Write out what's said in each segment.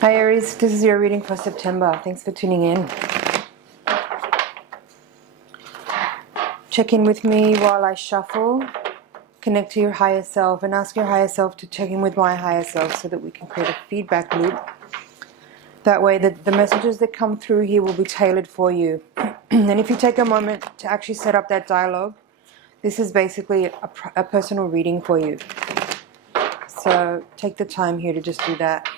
Hi Aries, this is your reading for September. Thanks for tuning in. Check in with me while I shuffle. Connect to your higher self and ask your higher self to check in with my higher self so that we can create a feedback loop. That way the messages that come through here will be tailored for you. And if you take a moment to actually set up that dialogue, this is basically a personal reading for you. So take the time here to just do that.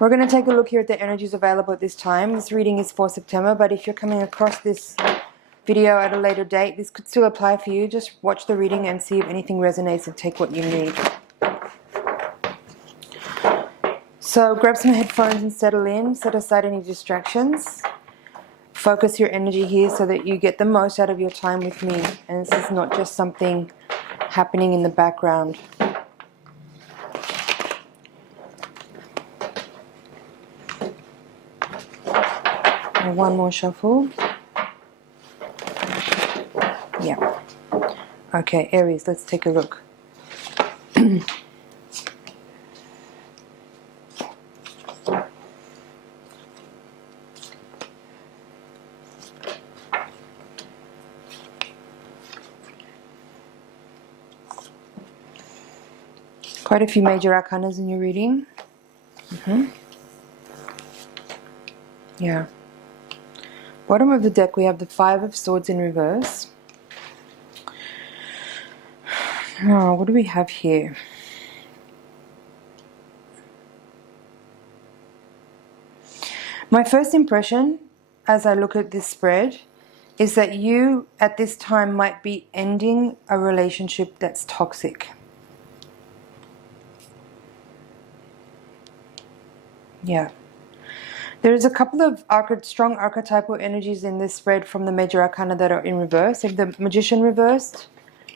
We're going to take a look here at the energies available at this time. This reading is for September, but if you're coming across this video at a later date, this could still apply for you. Just watch the reading and see if anything resonates and take what you need. So grab some headphones and settle in. Set aside any distractions. Focus your energy here so that you get the most out of your time with me. And this is not just something happening in the background. And one more shuffle. Yeah. Okay, Aries, let's take a look. Quite a few major arcanas in your reading. Yeah. Bottom of the deck we have the Five of Swords in reverse. Oh, what do we have here? My first impression as I look at this spread is that you at this time might be ending a relationship that's toxic. Yeah. There's a couple of strong archetypal energies in this spread from the major arcana that are in reverse. If the Magician reversed,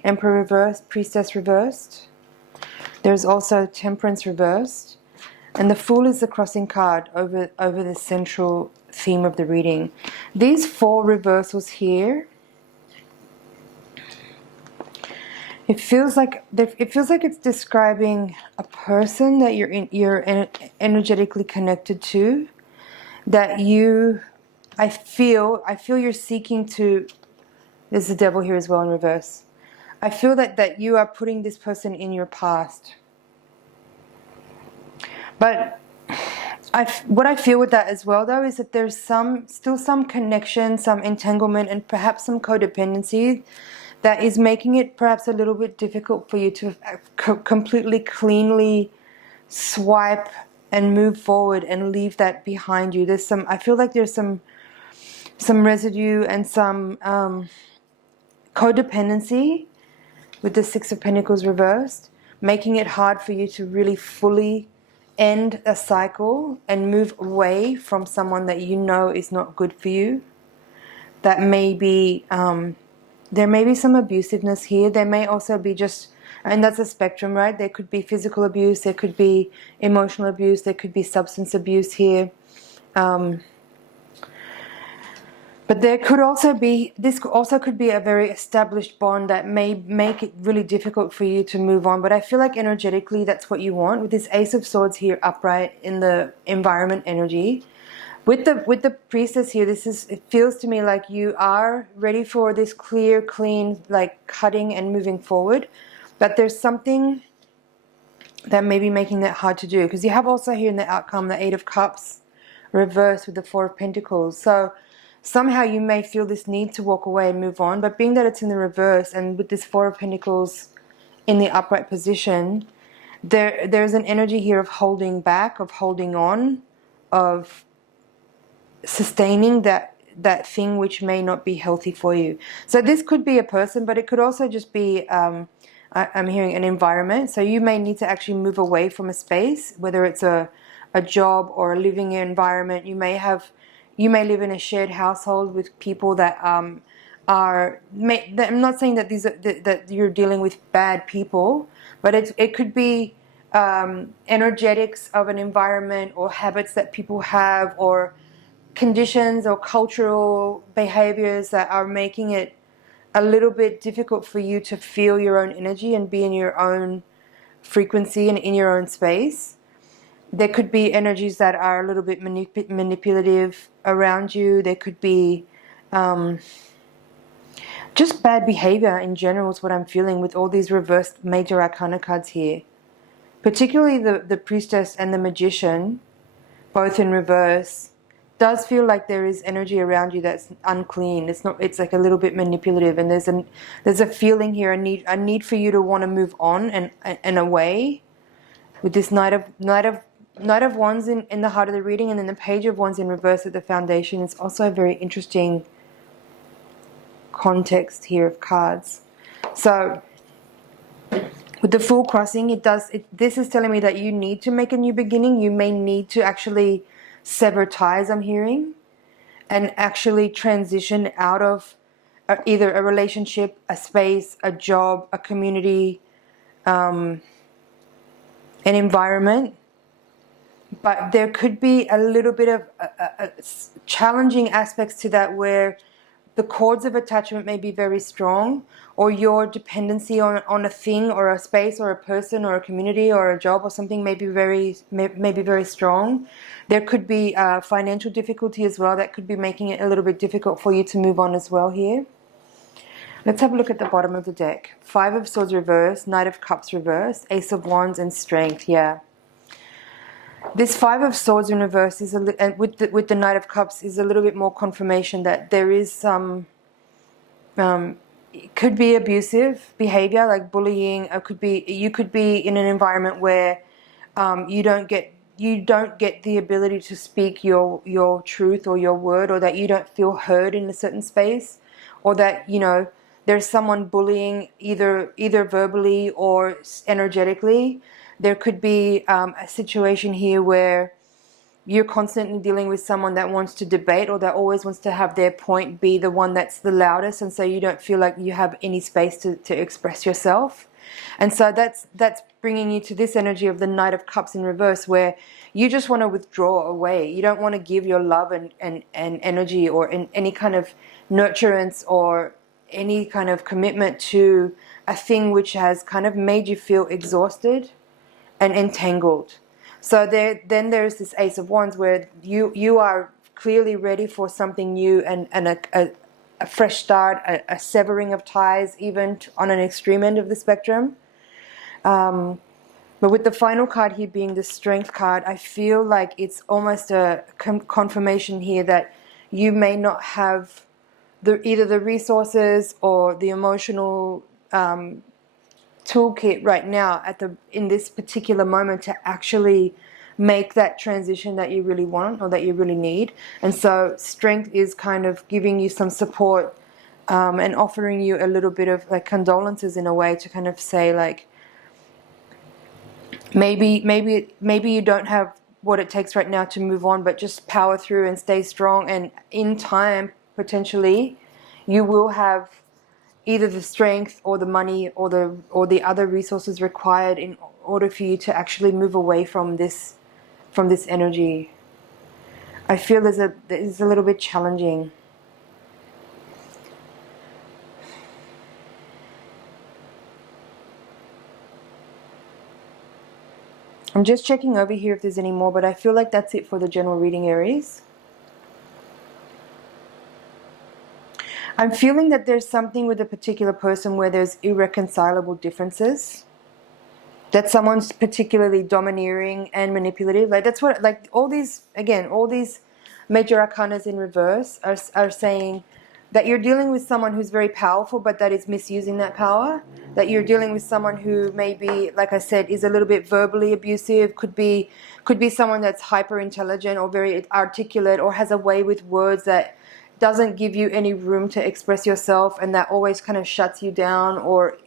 Emperor reversed, Priestess reversed. There's also Temperance reversed. And the Fool is the crossing card over the central theme of the reading. These four reversals here, it feels like it's describing a person that you're energetically connected to. That I feel you're seeking to. There's the Devil here as well in reverse. I feel that you are putting this person in your past. But what I feel with that as well, though, is that there's still some connection, some entanglement, and perhaps some codependency that is making it perhaps a little bit difficult for you to completely cleanly swipe and move forward and leave that behind you. I feel like there's some residue and some codependency with the Six of Pentacles reversed, making it hard for you to really fully end a cycle and move away from someone that you know is not good for you. That may be, there may be some abusiveness here. There may also be just, and that's a spectrum, right? There could be physical abuse, there could be emotional abuse, there could be substance abuse here. But there could also be, this also could be a very established bond that may make it really difficult for you to move on. But I feel like energetically that's what you want. With this Ace of Swords here upright in the environment energy. With the Priestess here, it feels to me like you are ready for this clear, clean, like cutting and moving forward. But there's something that may be making that hard to do. Because you have also here in the outcome the Eight of Cups reversed with the Four of Pentacles. So somehow you may feel this need to walk away and move on, but being that it's in the reverse and with this Four of Pentacles in the upright position, there's an energy here of holding back, of holding on, of sustaining that thing which may not be healthy for you. So this could be a person, but it could also just be, I'm hearing an environment. So you may need to actually move away from a space, whether it's a job or a living environment. You may live in a shared household with people that I'm not saying that that you're dealing with bad people, but it could be energetics of an environment or habits that people have or conditions or cultural behaviors that are making it a little bit difficult for you to feel your own energy and be in your own frequency and in your own space. There could be energies that are a little bit manipulative around you. There could be just bad behavior in general is what I'm feeling with all these reversed major arcana cards here. Particularly the priestess and the magician, both in reverse, does feel like there is energy around you that's unclean. It's not. It's like a little bit manipulative, and there's a feeling here, a need for you to want to move on and away. With this Knight of Wands in the heart of the reading, and then the Page of Wands in reverse at the foundation. It's also a very interesting context here of cards. So with the Fool crossing, this is telling me that you need to make a new beginning. You may need to actually sever ties, I'm hearing, and actually transition out of either a relationship, a space, a job, a community, an environment. But there could be a little bit of challenging aspects to that, where the cords of attachment may be very strong, or your dependency on a thing or a space or a person or a community or a job or something may be very strong. There could be financial difficulty as well that could be making it a little bit difficult for you to move on as well here. Let's have a look at the bottom of the deck. Five of Swords reverse, Knight of Cups reverse, Ace of Wands and Strength. Yeah. This Five of Swords in reverse is with the Knight of Cups is a little bit more confirmation that there is some it could be abusive behavior, like bullying. You could be in an environment where you don't get the ability to speak your truth or your word, or that you don't feel heard in a certain space, or that there's someone bullying either verbally or energetically. There could be a situation here where you're constantly dealing with someone that wants to debate, or that always wants to have their point be the one that's the loudest, and so you don't feel like you have any space to express yourself. And so that's bringing you to this energy of the Knight of Cups in reverse, where you just want to withdraw away. You don't want to give your love and energy or any kind of nurturance or any kind of commitment to a thing which has kind of made you feel exhausted and entangled. So then there's this Ace of Wands, where you are clearly ready for something new and a fresh start, a severing of ties, even on an extreme end of the spectrum. But with the final card here being the Strength card, I feel like it's almost a confirmation here that you may not have either the resources or the emotional toolkit right now in this particular moment to actually make that transition that you really want or that you really need. And so Strength is kind of giving you some support and offering you a little bit of like condolences in a way, to kind of say like, maybe you don't have what it takes right now to move on, but just power through and stay strong, and in time potentially you will have either the strength or the money or the other resources required in order for you to actually move away from this energy. I feel it's a little bit challenging. I'm just checking over here if there's any more, but I feel like that's it for the general reading, Aries. I'm feeling that there's something with a particular person where there's irreconcilable differences. That someone's particularly domineering and manipulative. Like that's what, like all these major arcanas in reverse are saying that you're dealing with someone who's very powerful, but that is misusing that power. That you're dealing with someone who maybe, like I said, is a little bit verbally abusive. Could be someone that's hyper intelligent or very articulate, or has a way with words that doesn't give you any room to express yourself, and that always kind of shuts you down, or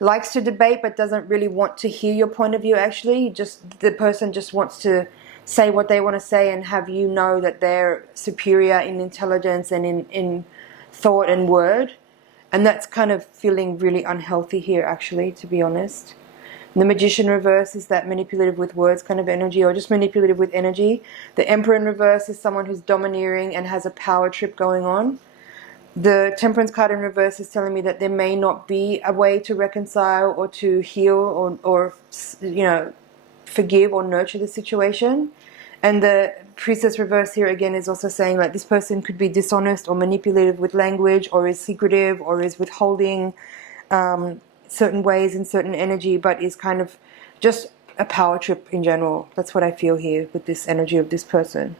likes to debate but doesn't really want to hear your point of view. Actually, the person just wants to say what they want to say and have you know that they're superior in intelligence and in thought and word. And that's kind of feeling really unhealthy here, actually, to be honest. The Magician reverse is that manipulative with words kind of energy, or just manipulative with energy. The Emperor in reverse is someone who's domineering and has a power trip going on. The Temperance card in reverse is telling me that there may not be a way to reconcile or to heal or forgive or nurture the situation. And the Priestess reverse here again is also saying like this person could be dishonest or manipulative with language, or is secretive, or is withholding certain ways and certain energy, but is kind of just a power trip in general. That's what I feel here with this energy of this person.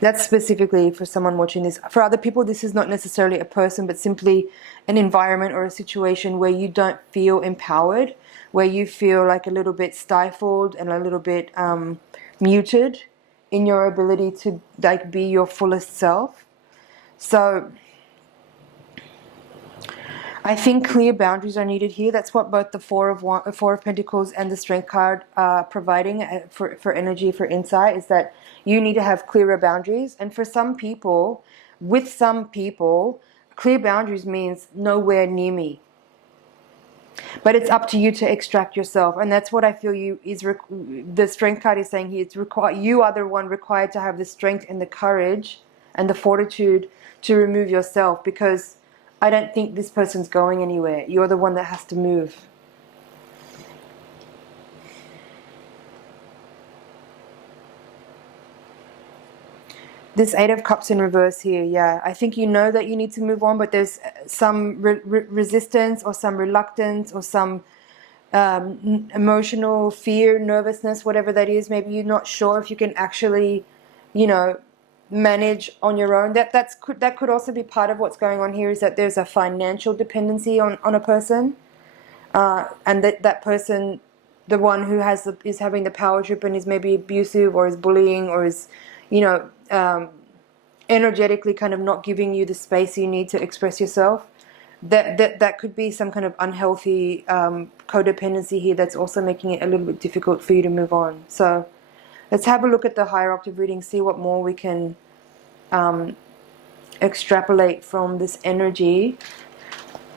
That's specifically for someone watching this. For other people, this is not necessarily a person, but simply an environment or a situation where you don't feel empowered, where you feel like a little bit stifled and a little bit muted in your ability to like be your fullest self. So I think clear boundaries are needed here. That's what both the Four of Pentacles and the Strength card are providing for energy, for insight, is that you need to have clearer boundaries. And for some people, with some people, clear boundaries means nowhere near me. But it's up to you to extract yourself. And that's what I feel the Strength card is saying here. You are the one required to have the strength and the courage and the fortitude to remove yourself, because I don't think this person's going anywhere. You're the one that has to move. This Eight of Cups in reverse here, yeah. I think you know that you need to move on, but there's some resistance or some reluctance or some emotional fear, nervousness, whatever that is. Maybe you're not sure if you can actually, you know, manage on your own. That could also be part of what's going on here, is that there's a financial dependency on a person, and that person, the one who is having the power trip and is maybe abusive or is bullying or is, you know, energetically kind of not giving you the space you need to express yourself. That could be some kind of unhealthy codependency here that's also making it a little bit difficult for you to move on. So let's have a look at the higher octave reading, see what more we can extrapolate from this energy.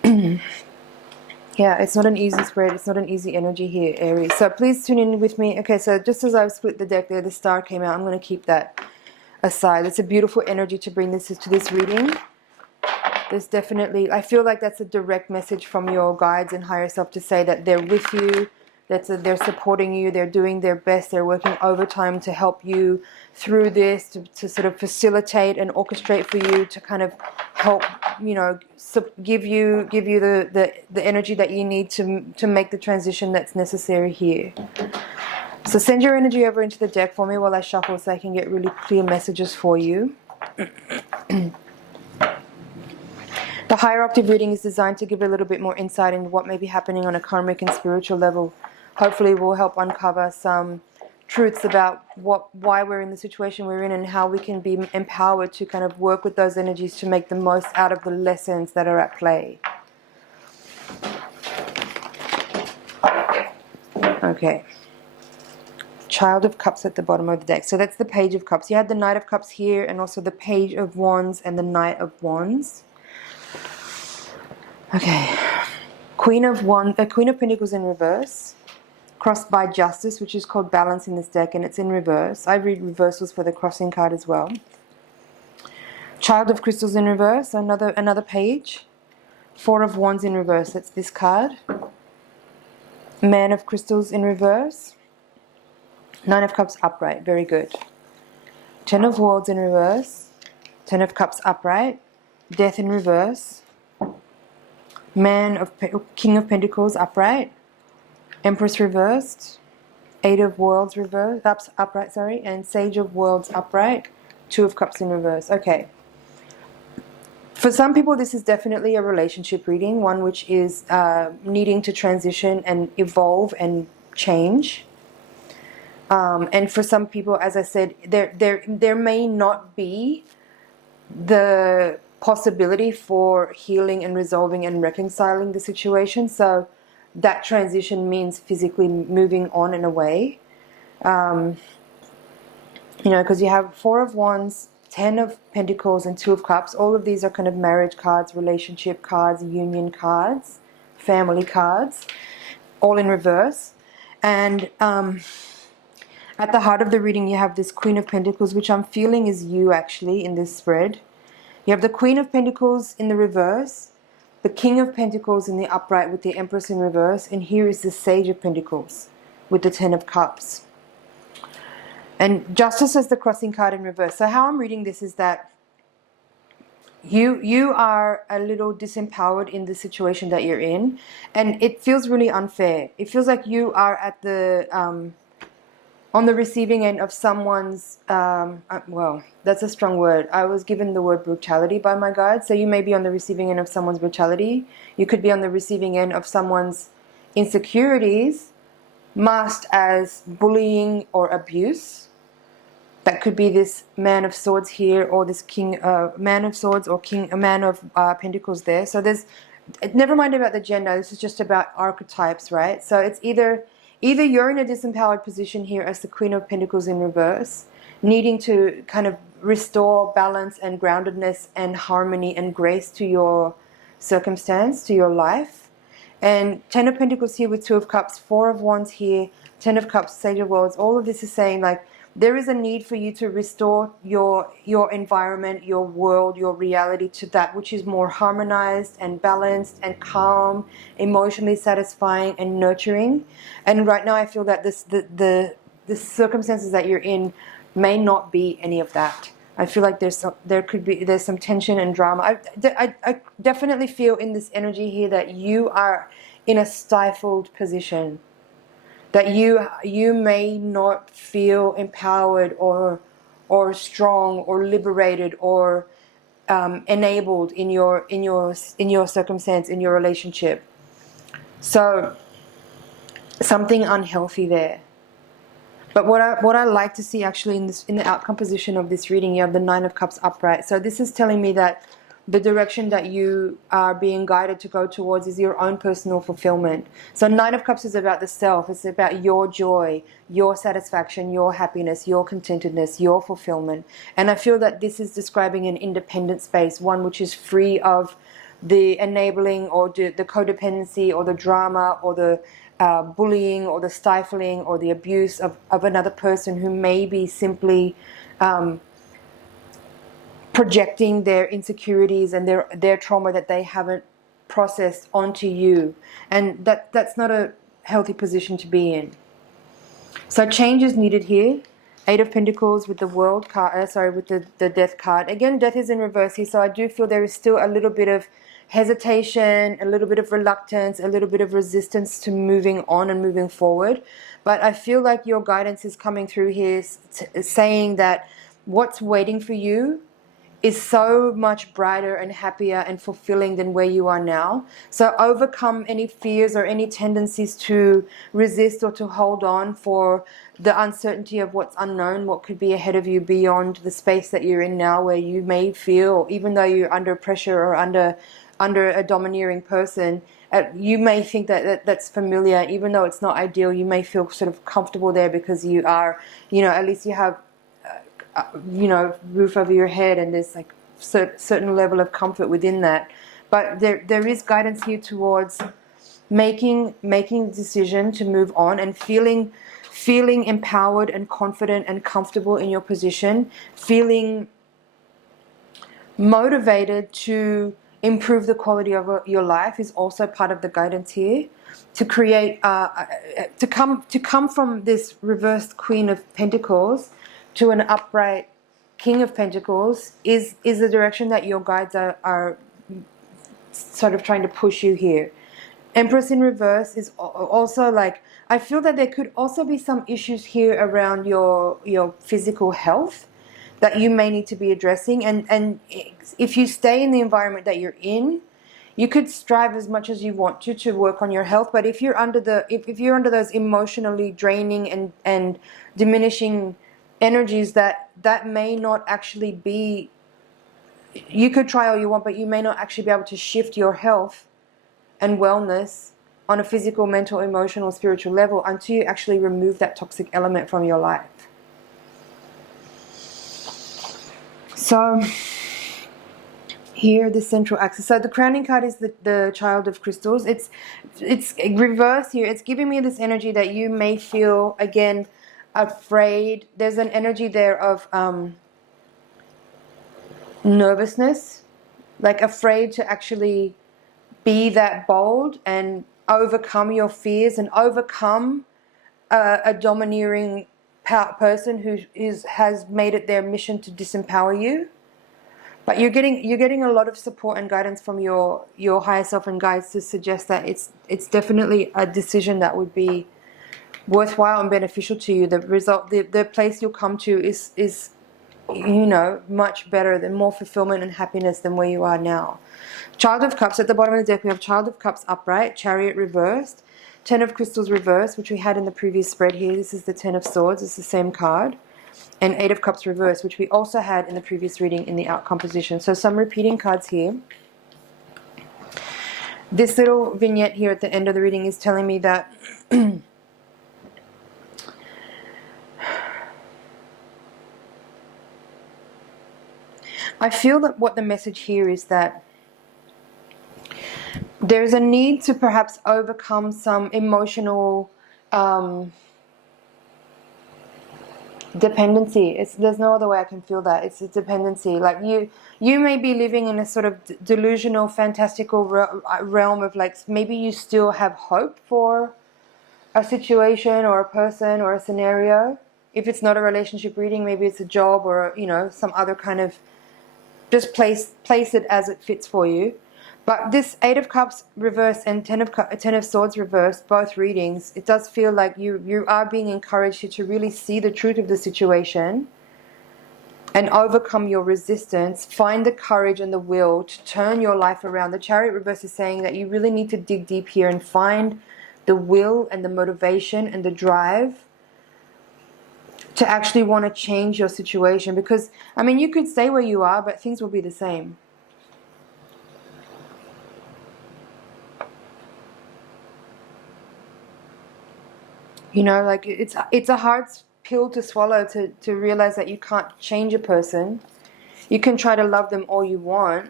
Yeah, it's not an easy spread. It's not an easy energy here, Aries. So please tune in with me. Okay, so just as I've split the deck there, the star came out. I'm going to keep that aside. It's a beautiful energy to bring this to this reading. There's definitely, I feel like that's a direct message from your guides and higher self to say that they're with you, they're supporting you, they're doing their best, they're working overtime to help you through this, to sort of facilitate and orchestrate for you, to kind of help, you know, give you the energy that you need to make the transition that's necessary here. So send your energy over into the deck for me while I shuffle, so I can get really clear messages for you. The higher octave reading is designed to give a little bit more insight into what may be happening on a karmic and spiritual level. Hopefully will help uncover some truths about why we're in the situation we're in, and how we can be empowered to kind of work with those energies to make the most out of the lessons that are at play. Okay. Child of Cups at the bottom of the deck. So that's the Page of Cups. You had the Knight of Cups here, and also the Page of Wands and the Knight of Wands. Okay. Queen of Pentacles in reverse, crossed by Justice, which is called Balance in this deck, and it's in reverse. I read reversals for the crossing card as well. Child of Crystals in reverse, another page. Four of Wands in reverse, that's this card. Man of Crystals in reverse. Nine of Cups upright, very good. Ten of Wands in reverse. Ten of Cups upright. Death in reverse. King of Pentacles upright. Empress reversed. Eight of Worlds upright, and Sage of Worlds upright. Two of Cups in reverse. Okay. For some people, this is definitely a relationship reading, one which is needing to transition and evolve and change. And for some people, as I said, there may not be the possibility for healing and resolving and reconciling the situation. So that transition means physically moving on and away. You know, because you have Four of Wands, Ten of Pentacles, and Two of Cups. All of these are kind of marriage cards, relationship cards, union cards, family cards, all in reverse. And at the heart of the reading, you have this Queen of Pentacles, which I'm feeling is you actually in this spread. You have the Queen of Pentacles in the reverse, the King of Pentacles in the upright with the Empress in reverse, and here is the Sage of Pentacles with the Ten of Cups. And Justice is the crossing card in reverse. So how I'm reading this is that you are a little disempowered in the situation that you're in, and it feels really unfair. It feels like you are at the on the receiving end of someone's well, that's a strong word. I was given the word brutality by my guide. So you may be on the receiving end of someone's brutality. You could be on the receiving end of someone's insecurities masked as bullying or abuse. That could be this Man of Swords here, or this Man of Swords, or a Man of Pentacles there. So there's, never mind about the gender, this is just about archetypes, right? So it's either you're in a disempowered position here as the Queen of Pentacles in reverse, needing to kind of restore balance and groundedness and harmony and grace to your circumstance, to your life. And Ten of Pentacles here with Two of Cups, Four of Wands here, Ten of Cups, Sage of Wands. All of this is saying, like, there is a need for you to restore your environment, your world, your reality to that which is more harmonized and balanced and calm, emotionally satisfying and nurturing. And right now I feel that the circumstances that you're in may not be any of that. I feel like there's some tension and drama. I definitely feel in this energy here that you are in a stifled position. That you may not feel empowered or strong or liberated or enabled in your circumstance, in your relationship. So something unhealthy there. But what I like to see actually in the outcome position of this reading, you have the Nine of Cups upright. So this is telling me that the direction that you are being guided to go towards is your own personal fulfillment. So Nine of Cups is about the self. It's about your joy, your satisfaction, your happiness, your contentedness, your fulfillment. And I feel that this is describing an independent space, one which is free of the enabling or the codependency or the drama or the bullying or the stifling or the abuse of another person who may be simply projecting their insecurities and their trauma that they haven't processed onto you. And that's not a healthy position to be in. So change is needed here. Eight of Pentacles with the World card, with the Death card. Again, Death is in reverse here, so I do feel there is still a little bit of hesitation, a little bit of reluctance, a little bit of resistance to moving on and moving forward. But I feel like your guidance is coming through here saying that what's waiting for you is so much brighter and happier and fulfilling than where you are now. So overcome any fears or any tendencies to resist or to hold on for the uncertainty of what's unknown, what could be ahead of you beyond the space that you're in now, where you may feel, even though you're under pressure or under a domineering person, you may think that that's familiar, even though it's not ideal. You may feel sort of comfortable there because you are, at least you have roof over your head, and there's like certain level of comfort within that. But there is guidance here towards making the decision to move on and feeling empowered and confident and comfortable in your position, feeling motivated to improve the quality of your life is also part of the guidance here. To create to come from this reversed Queen of Pentacles to an upright King of Pentacles is the direction that your guides are sort of trying to push you here. Empress in reverse is also like, I feel that there could also be some issues here around your physical health that you may need to be addressing. And if you stay in the environment that you're in, you could strive as much as you want to work on your health. But if you're under if you're under those emotionally draining and diminishing energies, that may not actually be, you could try all you want, but you may not actually be able to shift your health and wellness on a physical, mental, emotional, spiritual level until you actually remove that toxic element from your life. So here, the central axis. So the crowning card is the Child of Crystals. It's reverse here. It's giving me this energy that you may feel, again, afraid. There's an energy there of nervousness, like afraid to actually be that bold and overcome your fears and overcome a domineering person who has made it their mission to disempower you. But you're getting a lot of support and guidance from your higher self and guides to suggest that it's definitely a decision that would be worthwhile and beneficial to you. The place you'll come to is you know, much better, than more fulfillment and happiness than where you are now. Child of Cups, at the bottom of the deck we have Child of Cups upright, Chariot reversed, Ten of Crystals reversed, which we had in the previous spread here. This is the Ten of Swords, it's the same card. And Eight of Cups reversed, which we also had in the previous reading in the outcome position. So some repeating cards here. This little vignette here at the end of the reading is telling me that I feel that what the message here is that there's a need to perhaps overcome some emotional dependency. There's no other way I can feel that. It's a dependency. Like you may be living in a sort of delusional, fantastical realm of, like, maybe you still have hope for a situation or a person or a scenario. If it's not a relationship reading, maybe it's a job or, you know, some other kind of, just place it as it fits for you. But this Eight of Cups reversed and Ten of Swords reversed, both readings, it does feel like you are being encouraged to really see the truth of the situation and overcome your resistance. Find the courage and the will to turn your life around. The Chariot reverse is saying that you really need to dig deep here and find the will and the motivation and the drive to actually want to change your situation. Because, I mean, you could stay where you are, but things will be the same. You know, like, it's a hard pill to swallow to realize that you can't change a person. You can try to love them all you want,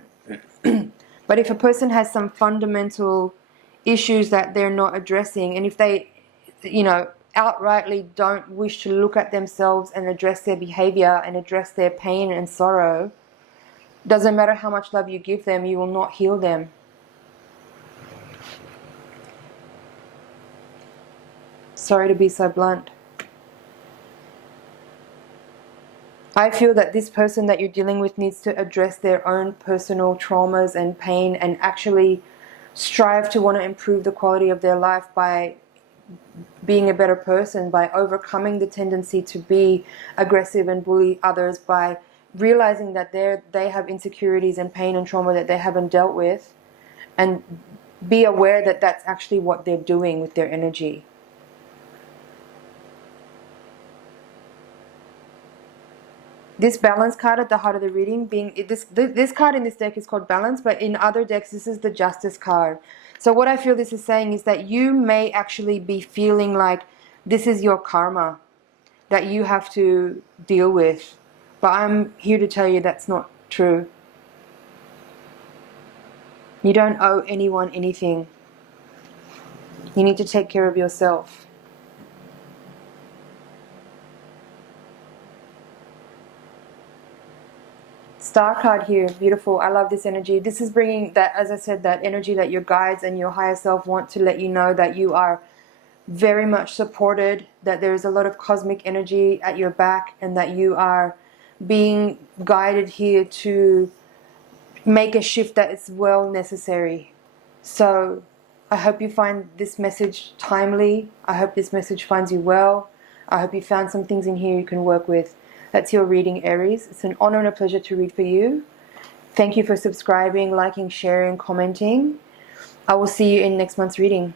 but if a person has some fundamental issues that they're not addressing, and if they, you know, outrightly don't wish to look at themselves and address their behavior and address their pain and sorrow, doesn't matter how much love you give them, you will not heal them. Sorry to be so blunt. I feel that this person that you're dealing with needs to address their own personal traumas and pain and actually strive to want to improve the quality of their life by being a better person, by overcoming the tendency to be aggressive and bully others, by realizing that they have insecurities and pain and trauma that they haven't dealt with, and be aware that that's actually what they're doing with their energy. This balance card at the heart of the reading, this card in this deck is called balance, but in other decks this is the justice card. So what I feel this is saying is that you may actually be feeling like this is your karma that you have to deal with. But I'm here to tell you that's not true. You don't owe anyone anything. You need to take care of yourself. Star card here, beautiful. I love this energy. This is bringing that, as I said, that energy that your guides and your higher self want to let you know that you are very much supported, that there's a lot of cosmic energy at your back, and that you are being guided here to make a shift that is well necessary. So I hope you find this message timely. I hope this message finds you well. I hope you found some things in here you can work with. That's your reading, Aries. It's an honor and a pleasure to read for you. Thank you for subscribing, liking, sharing, commenting. I will see you in next month's reading.